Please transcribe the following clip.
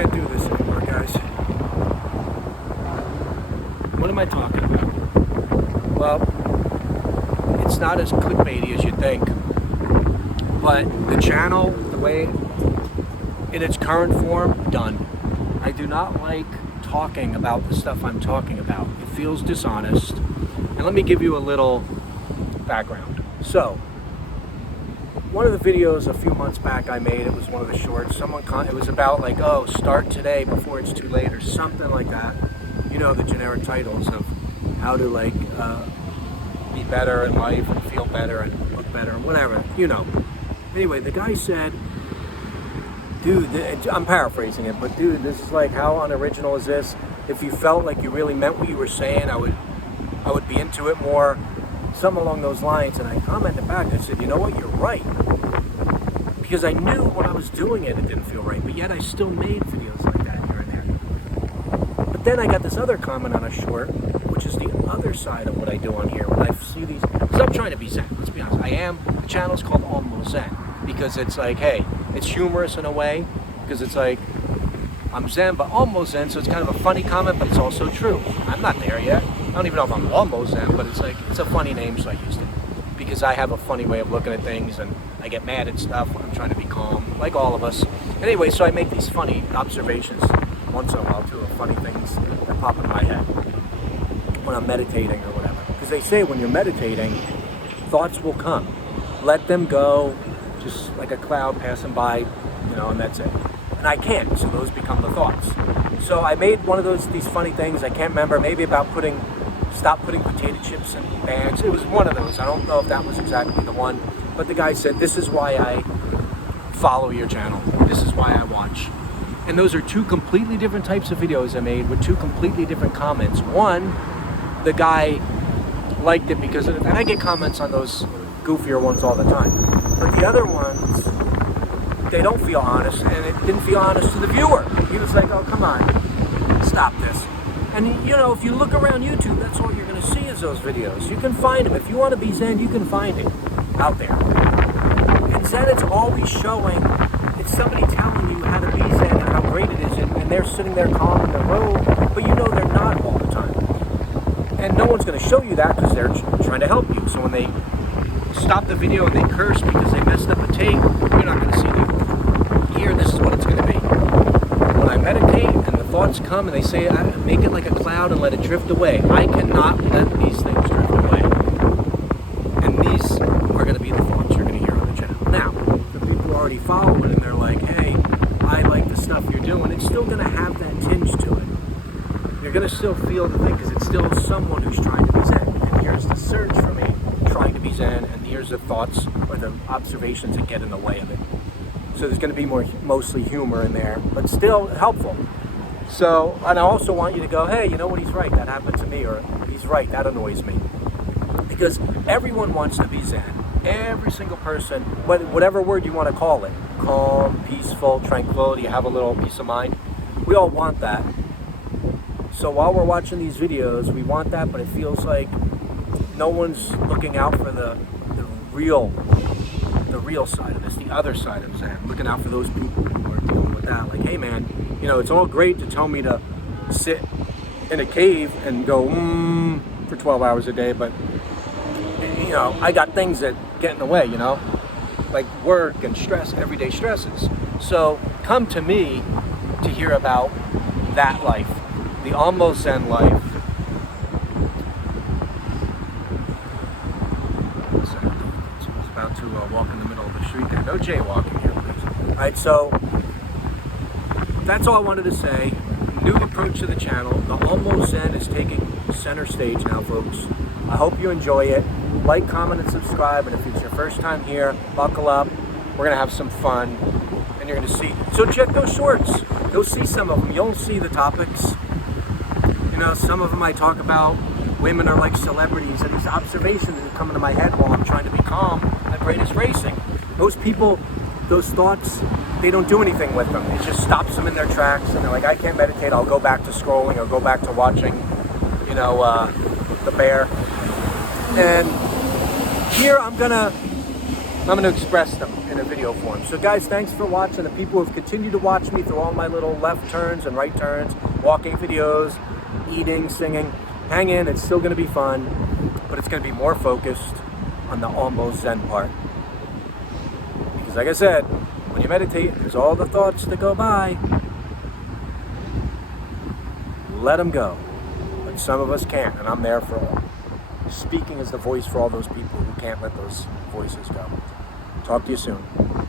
can't do this anymore, guys. What am I talking about? Well, it's not as clickbaity as you think, but the channel, the way in its current form, done. I do not like talking about the stuff I'm talking about. It feels dishonest. And let me give you a little background. So, one of the videos a few months back I made, it was one of the shorts, it was about like, oh, start today before it's too late or something like that. You know, the generic titles of how to like be better in life and feel better and look better and whatever, you know. Anyway, the guy said, dude, I'm paraphrasing it, but dude, this is like, how unoriginal is this? If you felt like you really meant what you were saying, I would be into it more. Something along those lines. And I commented back, I said, you know what, you're right. Because I knew when I was doing it, it didn't feel right, but yet I still made videos like that here and there. But then I got this other comment on a short, which is the other side of what I do on here. When I see these, because I'm trying to be Zen, let's be honest. The channel's called Almost Zen, because it's like, hey, it's humorous in a way, because it's like, I'm Zen, but almost Zen, so it's kind of a funny comment, but it's also true. I'm not there yet. I don't even know if I'm almost Zen, but it's like, it's a funny name, so I used it. Because I have a funny way of looking at things, and I get mad at stuff when I'm trying to be calm, like all of us. Anyway, so I make these funny observations once in a while, too, of funny things that pop in my head when I'm meditating or whatever. Because they say when you're meditating, thoughts will come. Let them go, just like a cloud passing by, you know, and that's it. And I can't, so those become the thoughts. So I made one of these funny things, I can't remember, maybe about stop putting potato chips in bags. It was one of those. I don't know if that was exactly the one, but the guy said, this is why I follow your channel. This is why I watch. And those are two completely different types of videos I made with two completely different comments. One, the guy liked it because, and I get comments on those goofier ones all the time, but the other ones, they don't feel honest, and it didn't feel honest to the viewer. He was like, oh, come on, stop this. And you know, if you look around YouTube, that's all you're going to see is those videos. You can find them. If you want to be Zen, you can find it out there. And Zen, it's always showing, it's somebody telling you how to be Zen and how great it is, and they're sitting there calm in the room, but you know they're not all the time. And no one's going to show you that because they're trying to help you. So when they stop the video and they curse because they messed up a take, you're not going to see them. Here, this is what it's going to be. When I meditate and the thoughts come and they say, make it like a cloud and let it drift away. I cannot let these things drift away. And these are going to be the thoughts you're going to hear on the channel. Now, the people who already follow it and they're like, hey, I like the stuff you're doing, it's still going to have that tinge to it. You're going to still feel the thing because it's still someone who's trying to be Zen. And here's the surge for me, trying to be Zen, and here's the thoughts or the observations that get in the way of it. So there's going to be mostly humor in there, but still helpful. So, and I also want you to go, hey, you know what, he's right, that happened to me, or he's right, that annoys me. Because everyone wants to be Zen. Every single person, whatever word you want to call it, calm, peaceful, tranquility, have a little peace of mind, we all want that. So while we're watching these videos, we want that, but it feels like no one's looking out for the real side of this, the other side of Zen, looking out for those people who are dealing with that. Like, hey man, you know, it's all great to tell me to sit in a cave and go for 12 hours a day, but you know, I got things that get in the way, you know, like work and stress, everyday stresses. So come to me to hear about that life, the almost Zen life. About to walk in the middle of the street there. No jaywalking here, please. Alright, so that's all I wanted to say. New approach to the channel. The Almost Zen is taking center stage now, folks. I hope you enjoy it. Like, comment, and subscribe. And if it's your first time here, buckle up. We're going to have some fun. And you're going to see. So check those shorts. Go see some of them. You'll see the topics. You know, some of them I talk about. Women are like celebrities, and these observations that come into my head while I'm trying to be calm, my brain is racing. Those people, those thoughts, they don't do anything with them. It just stops them in their tracks, and they're like, I can't meditate, I'll go back to scrolling, or go back to watching, you know, The Bear. And here I'm gonna express them in a video form. So guys, thanks for watching. The people who have continued to watch me through all my little left turns and right turns, walking videos, eating, singing. Hang in, it's still gonna be fun, but it's gonna be more focused on the almost Zen part. Because like I said, when you meditate, there's all the thoughts that go by. Let them go. But some of us can't, and I'm there for all. Speaking as the voice for all those people who can't let those voices go. Talk to you soon.